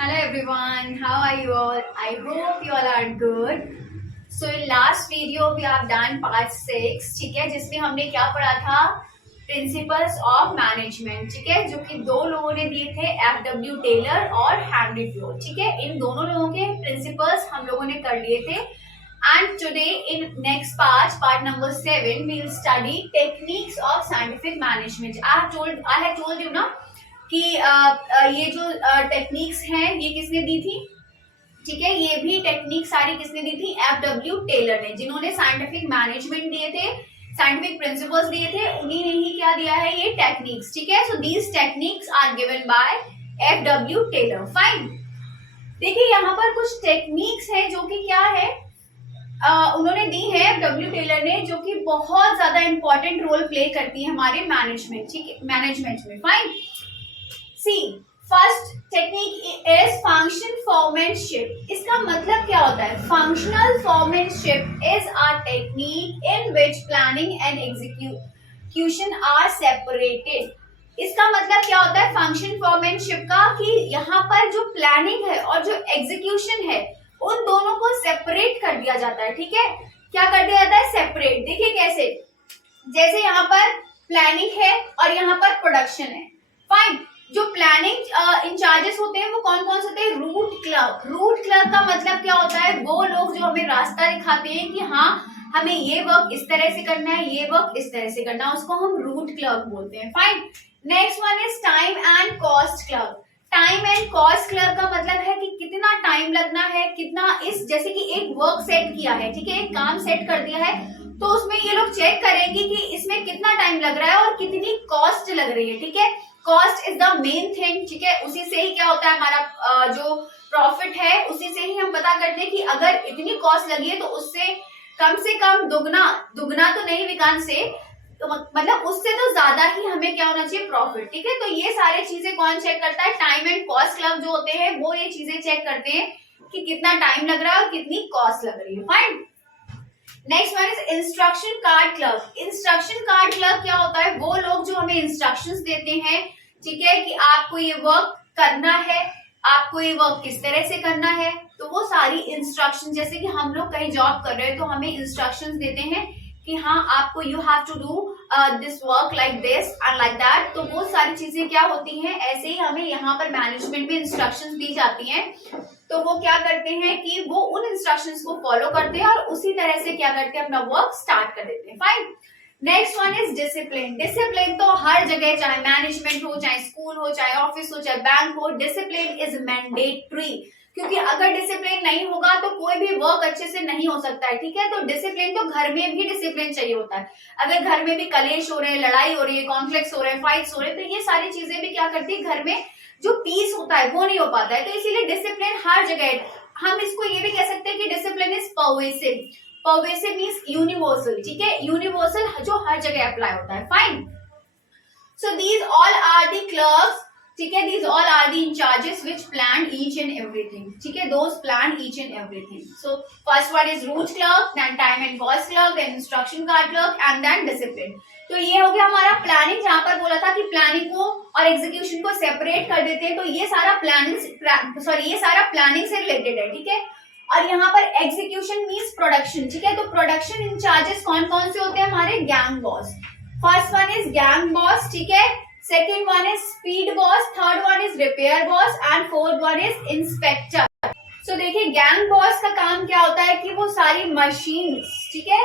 Hello everyone, how are you all? I hope you all are good. So in last video we have done part 6, ठीक है, जिसमें हमने क्या पढ़ा था? प्रिंसिपल्स ऑफ मैनेजमेंट, ठीक है, जो कि दो लोगों ने दिए थे, FW टेलर और हेनरी फ्योर्ड, ठीक है। इन दोनों लोगों के प्रिंसिपल्स हम लोगों ने कर लिए थे। And today in next part number 7, we will study techniques of scientific management. I have told you ना कि ये जो टेक्निक्स हैं ये किसने दी थी, ठीक है। ये भी टेक्निक सारी किसने दी थी? FW टेलर ने, जिन्होंने साइंटिफिक मैनेजमेंट दिए थे, साइंटिफिक प्रिंसिपल्स दिए थे, उन्हीं ने ही क्या दिया है? ये टेक्निक्स, ठीक है। So these techniques are given by FW Taylor. Fine, देखिए यहाँ पर कुछ टेक्निक्स हैं जो कि क्या है, उन्होंने दी है FW टेलर ने, जो कि बहुत ज्यादा इंपॉर्टेंट रोल प्ले करती है हमारे मैनेजमेंट, ठीक है, मैनेजमेंट में। Fine, see first technique is function foremanship. इसका मतलब क्या होता है? Functional foremanship is a technique in which planning and execution are separated. इसका मतलब क्या होता है फंक्शन फॉर्मेनशिप का? कि यहाँ पर जो प्लानिंग है और जो एग्जीक्यूशन है उन दोनों को सेपरेट कर दिया जाता है, ठीक है। क्या कर दिया जाता है? सेपरेट। देखिए कैसे, जैसे यहाँ पर प्लानिंग है और यहाँ पर प्रोडक्शन है। फाइन, जो प्लानिंग इंचार्जेस होते हैं वो कौन कौन से होते हैं? Root clerk. रूट क्लर्क का मतलब क्या होता है? वो लोग जो हमें रास्ता दिखाते हैं कि हाँ हमें ये वर्क इस तरह से करना है, ये वर्क इस तरह से करना है, उसको हम रूट क्लर्क बोलते हैं। Fine, next one is time and cost clerk. Time and cost clerk का मतलब है कि कितना टाइम लगना है, कितना इस, जैसे कि एक वर्क सेट किया है, ठीक है, एक काम सेट कर दिया है, तो उसमें ये लोग चेक करेंगे कि इसमें कितना टाइम लग रहा है और कितनी कॉस्ट लग रही है, ठीक है। Cost is the main thing, ठीक है, उसी से ही क्या होता है हमारा जो प्रॉफिट है उसी से ही हम पता करते हैं कि अगर इतनी कॉस्ट लगी है तो उससे कम दुगना, दुगना तो नहीं विकान से, तो मतलब उससे तो ज्यादा ही हमें क्या होना चाहिए? प्रॉफिट, ठीक है। तो ये सारी चीजें कौन चेक करता है? टाइम एंड कॉस्ट क्लर्क जो होते हैं वो ये चीजें चेक करते हैं कि कितना टाइम लग रहा है और कितनी कॉस्ट लग रही है। Fine, next one is instruction card clerk. Instruction card clerk क्या होता है? वो लोग जो हमें इंस्ट्रक्शंस देते हैं, ठीक है, कि आपको ये वर्क करना है, आपको ये वर्क किस तरह से करना है, तो वो सारी इंस्ट्रक्शन, जैसे कि हम लोग कहीं जॉब कर रहे हैं तो हमें इंस्ट्रक्शंस देते हैं कि हाँ आपको you have to do this work like this and like that, तो वो सारी चीजें क्या होती हैं, ऐसे ही हमें यहाँ पर मैनेजमेंट में इंस्ट्रक्शंस दी जाती हैं। तो वो क्या करते हैं कि वो उन इंस्ट्रक्शंस को फॉलो करते हैं और उसी तरह से क्या करते हैं? अपना वर्क स्टार्ट कर देते हैं। Fine, next one is discipline. Discipline तो हर जगह, चाहे मैनेजमेंट हो, चाहे स्कूल हो, चाहे ऑफिस हो, चाहे बैंक हो, डिसिप्लिन इज मैंडेटरी, क्योंकि अगर डिसिप्लिन नहीं होगा तो कोई भी वर्क अच्छे से नहीं हो सकता है, ठीक है। तो डिसिप्लिन तो घर में भी डिसिप्लिन चाहिए होता है। अगर घर में भी कलेश हो रहे हैं, लड़ाई हो रही है, कॉन्फ्लिक्ट्स हो रहे हैं, फाइट्स हो रहे हैं, तो ये सारी चीजें भी क्या करती है? घर में जो पीस होता है वो नहीं हो पाता है। तो इसीलिए डिसिप्लिन हर जगह, हम इसको ये भी कह सकते हैं कि discipline is pervasive. Pervasive means universal, ठीक है, यूनिवर्सल जो हर जगह अप्लाई होता है। Fine, so these all are the clerks, ठीक है, these all are the incharges which plan each and everything, ठीक है, those plan each and everything. So first one is root clerk, then time and cost clerk, then instruction card clerk and then discipline. तो ये हो गया हमारा planning, जहां पर बोला था कि प्लानिंग को और एग्जीक्यूशन को सेपरेट कर देते हैं, तो ये सारा ये सारा प्लानिंग से रिलेटेड है, ठीक है। और यहाँ पर एग्जीक्यूशन मीन्स प्रोडक्शन, ठीक है। तो प्रोडक्शन इंचार्जेस कौन कौन से होते हैं? हमारे gang boss. First one is gang boss, ठीक है, second one is speed boss, third one is repair boss and fourth one is inspector. So देखिए गैंग बॉस का काम क्या होता है कि वो सारी मशीन्स, ठीक है,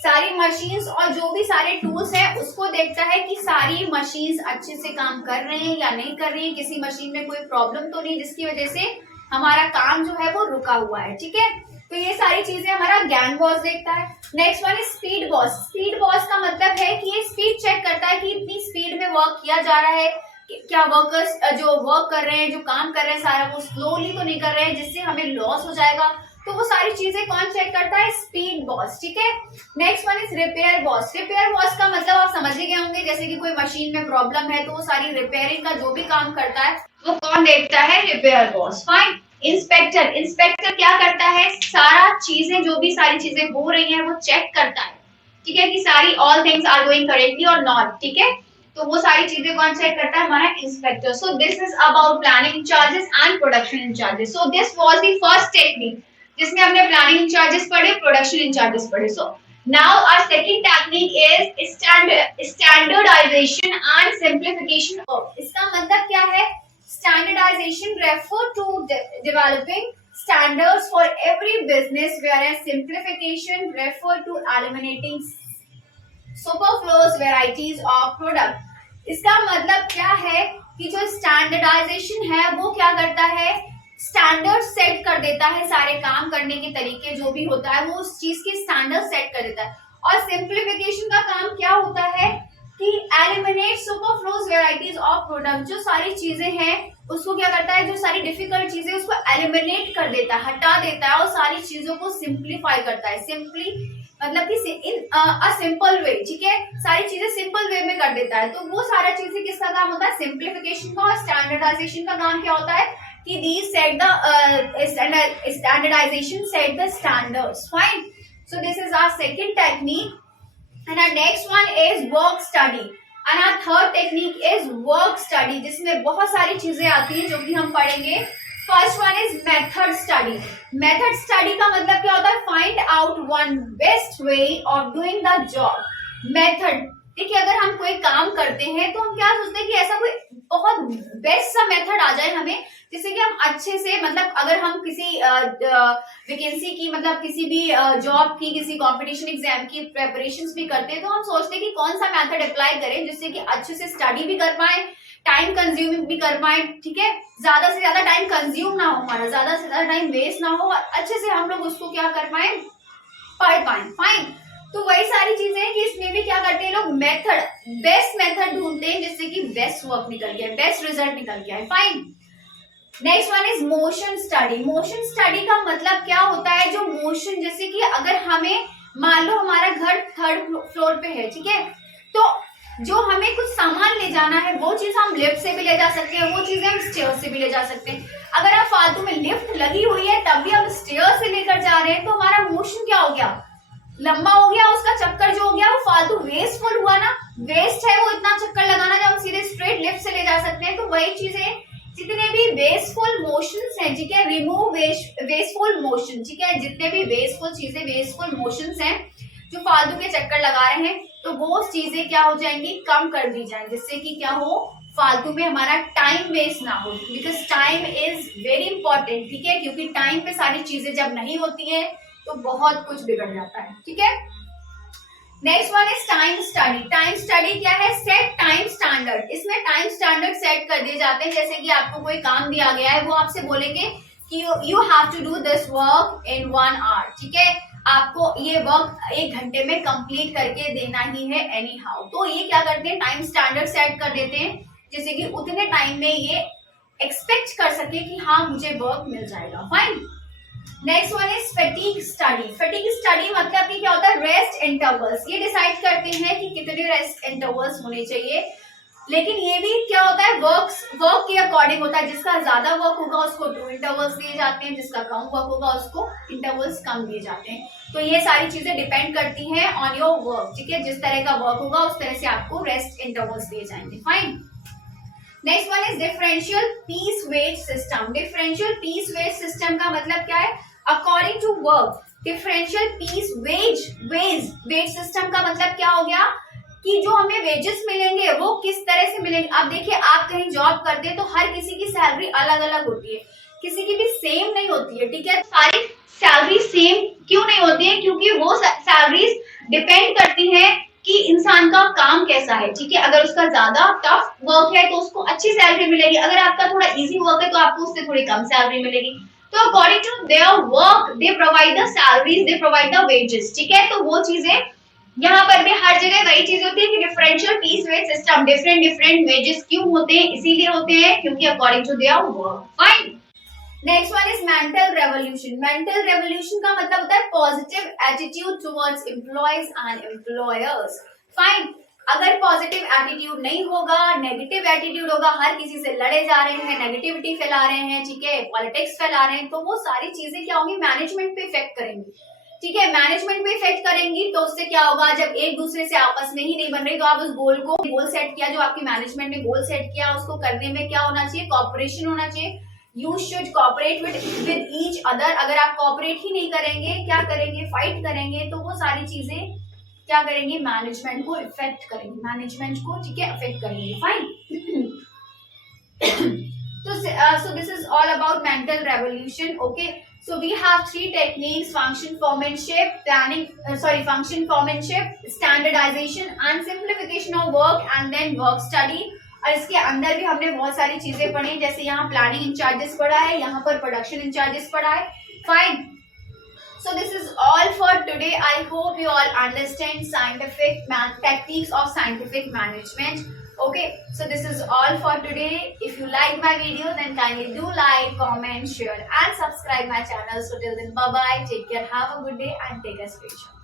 सारी मशीन्स और जो भी सारे टूल्स हैं उसको देखता है कि सारी मशीन्स अच्छे से काम कर रहे हैं या नहीं कर रही है, किसी मशीन में कोई प्रॉब्लम तो नहीं जिसकी वजह से हमारा काम जो है वो रुका हुआ है, ठीक है। तो ये सारी चीजें हमारा गैंग बॉस देखता है। Next one is speed boss. Speed boss का मतलब है कि ये स्पीड चेक करता है कि इतनी स्पीड में वर्क किया जा रहा है, क्या वर्कर्स जो वर्क कर रहे हैं, जो काम कर रहे हैं, सारा वो स्लोली तो नहीं कर रहे हैं जिससे हमें लॉस हो जाएगा। तो वो सारी चीजें कौन चेक करता है? स्पीड बॉस, ठीक है। Next one is repair boss. Repair boss का मतलब आप समझ ही गए होंगे, जैसे कि कोई मशीन में प्रॉब्लम है तो वो सारी रिपेयरिंग का जो भी काम करता है वो कौन देखता है? Repair boss. Fine, inspector. Inspector क्या करता है? सारा चीजें, जो भी सारी चीजें हो रही हैं वो चेक करता है, ठीक है, कि सारी all things are going correctly और नॉट, ठीक है। तो वो सारी चीजें कौन चेक करता है? हमारा inspector. So this is about planning incharges and production incharges. So this was the first technique जिसमें हमने प्लानिंग इंचार्जेस पढ़े, प्रोडक्शन इंचार्जेस पढ़े। So now our second technique is standardisation and simplification. इसका मतलब क्या है? Standardisation refer to developing standards for every business, whereas simplification refer to eliminating superfluous varieties of product. इसका मतलब क्या है कि जो स्टैंडर्डाइजेशन है वो क्या करता है? स्टैंडर्ड सेट कर देता है, सारे काम करने के तरीके जो भी होता है वो उस चीज की स्टैंडर्ड सेट कर देता है। और सिंप्लीफिकेशन का काम क्या होता है कि eliminate superfluous varieties of product. जो सारी चीजें हैं उसको क्या करता है? जो सारी डिफिकल्ट चीजें उसको एलिमिनेट कर देता है, हटा देता है और सारी चीजों को सिंप्लीफाई करता है। सिंपली मतलब कि इन अ सिंपल वे, ठीक है, सारी चीजें सिंपल वे में कर देता है। तो वो सारा चीजें किसका काम होता है? सिंप्लीफिकेशन का। और स्टैंडर्डाइजेशन का काम क्या होता है कि these set the standardization set the standards. Fine. So this is our second technique, and our next one is work study, and our third technique is work study, जिसमें बहुत सारी चीजें आती हैं जो कि हम पढ़ेंगे। First one is method study. Method study का मतलब क्या होता है? Find out one best way of doing the job. Method, देखिए अगर हम कोई काम करते हैं तो हम क्या सोचते हैं कि ऐसा कोई बहुत बेस्ट सा मेथड आ जाए हमें, जिससे कि हम अच्छे से, मतलब अगर हम किसी वैकेंसी की, मतलब किसी भी जॉब की, किसी कंपटीशन एग्जाम की प्रेपरेशंस भी करते हैं तो हम सोचते हैं कि कौन सा मेथड अप्लाई करें जिससे कि अच्छे से स्टडी भी कर पाए, टाइम कंज्यूमिंग भी कर पाए, ठीक है, ज्यादा से ज्यादा टाइम कंज्यूम ना हो, हमारा ज्यादा से ज्यादा टाइम वेस्ट ना हो और अच्छे से हम लोग उसको क्या कर पाए? पढ़ पाए। फाइन। तो वही सारी चीजें हैं कि इसमें भी क्या करते हैं लोग? मेथड, बेस्ट मेथड ढूंढते हैं जिससे कि बेस्ट वर्क निकल के आए, बेस्ट रिजल्ट निकल के आए। Fine. Next one is motion study. Motion study का मतलब क्या होता है? जो मोशन, जैसे कि अगर हमें, मान लो हमारा घर थर्ड फ्लोर पे है, ठीक है, तो जो हमें कुछ सामान ले जाना है वो चीज हम लिफ्ट से भी ले जा सकते हैं, वो चीजें हम स्टेयर से भी ले जा सकते हैं। अगर आप फालतू में लिफ्ट लगी हुई है तब भी हम स्टेयर से लेकर जा रहे हैं तो हमारा मोशन क्या हो गया? लंबा हो गया, उसका चक्कर जो हो गया वो फालतू वेस्टफुल हुआ ना। वेस्ट है वो इतना चक्कर लगाना जब हम सीधे स्ट्रेट लिफ्ट से ले जा सकते हैं। तो वही चीजें, जितने भी वेस्टफुल मोशंस हैं, ठीक है, रिमूव वेस्टफुल मोशन, ठीक है, जितने भी वेस्टफुल चीजें, वेस्टफुल मोशंस हैं जो फालतू के चक्कर लगा रहे हैं, तो वो चीजें क्या हो जाएंगी? कम कर दी जाएंगी, जिससे कि क्या हो? फालतू में हमारा टाइम वेस्ट ना हो, because time is very important, ठीक है, क्योंकि टाइम पे सारी चीजें जब नहीं होती है तो बहुत कुछ बिगड़ जाता है, ठीक है। Next one is time study. Time study क्या है? Set time standard. इसमें टाइम स्टैंडर्ड सेट कर दिए जाते हैं। जैसे कि आपको कोई काम दिया गया है, वो आपसे बोलेंगे कि you have to do this work in 1 hour, ठीक है, आपको ये वर्क 1 घंटे में कंप्लीट करके देना ही है एनी हाउ। तो ये क्या करते हैं? टाइम स्टैंडर्ड सेट कर देते हैं जैसे कि उतने टाइम में ये एक्सपेक्ट कर सके कि हाँ मुझे वर्क मिल जाएगा। Fine. Next one is fatigue study. Fatigue study मतलब कि क्या होता है? Rest intervals. ये डिसाइड करते हैं कि कितने रेस्ट इंटरवल्स होने चाहिए, लेकिन ये भी क्या होता है? वर्क के अकॉर्डिंग होता है। जिसका ज्यादा वर्क होगा उसको 2 इंटरवल्स दिए जाते हैं, जिसका कम वर्क होगा उसको इंटरवल्स कम दिए जाते हैं। तो ये सारी चीजें डिपेंड करती हैं ऑन योर वर्क, ठीक है, जिस तरह का वर्क होगा उस तरह से आपको रेस्ट इंटरवल्स दिए जाएंगे। Fine. Next one is differential piece wage system. Differential piece wage system का मतलब क्या है? According to work. Differential piece wage system का मतलब क्या हो गया कि जो हमें वेजेस मिलेंगे वो किस तरह से मिलेंगे। अब देखिए, आप कहीं जॉब करते हैं तो हर किसी की सैलरी अलग अलग होती है, किसी की भी सेम नहीं होती है, ठीक है। सारी सैलरी सेम क्यों नहीं होती है? क्योंकि वो सैलरीज डिपेंड करती है कि इंसान का काम कैसा है, ठीक है। अगर उसका ज्यादा टफ वर्क है तो उसको अच्छी सैलरी मिलेगी, अगर आपका थोड़ा इजी वर्क है तो आपको उससे थोड़ी कम सैलरी मिलेगी। तो according to their work they provide the salaries, they provide the wages, ठीक है। तो वो चीजें यहाँ पर भी हर जगह वही चीज होती है कि differential piece wage system, different wages क्यों होते हैं? इसीलिए होते हैं क्योंकि according to their work. Fine. Next one is mental revolution. Mental revolution का मतलब होता है positive attitude towards employees and employers. Fine. अगर पॉजिटिव एटीट्यूड नहीं होगा, नेगेटिव एटीट्यूड होगा, हर किसी से लड़े जा रहे हैं, नेगेटिविटी फैला रहे हैं, ठीक है, पॉलिटिक्स फैला रहे हैं, तो वो सारी चीजें क्या होंगी? मैनेजमेंट पे इफेक्ट करेंगी। ठीक है, मैनेजमेंट पे इफेक्ट करेंगी तो उससे क्या होगा, जब एक दूसरे से आपस में ही नहीं बन रही तो आप उस गोल सेट किया, जो आपकी मैनेजमेंट ने गोल सेट किया, उसको करने में क्या होना चाहिए, कॉपरेशन होना चाहिए. You should cooperate with each other. अगर आप कॉपरेट ही नहीं करेंगे, क्या करेंगे, फाइट करेंगे, तो वो सारी चीजें क्या करेंगे, मैनेजमेंट को इफेक्ट करेंगे, मैनेजमेंट को, ठीक है, अफेक्ट करेंगे. Fine. So this is all about mental revolution. Okay, so we have 3 techniques: function, foremanship, standardization and simplification of work, and then work study. और इसके अंदर भी हमने बहुत सारी चीजें पढ़ी, जैसे यहाँ प्लानिंग इंचार्जेस पढ़ा है, यहाँ पर प्रोडक्शन इंचार्जेस पढ़ा है. Fine. So this is all for today. I hope you all understand scientific techniques of scientific management. Okay, so this is all for today. If you like my video, then kindly do like, comment, share and subscribe my channel. So till then, bye bye, take care, have a good day and take a great shot.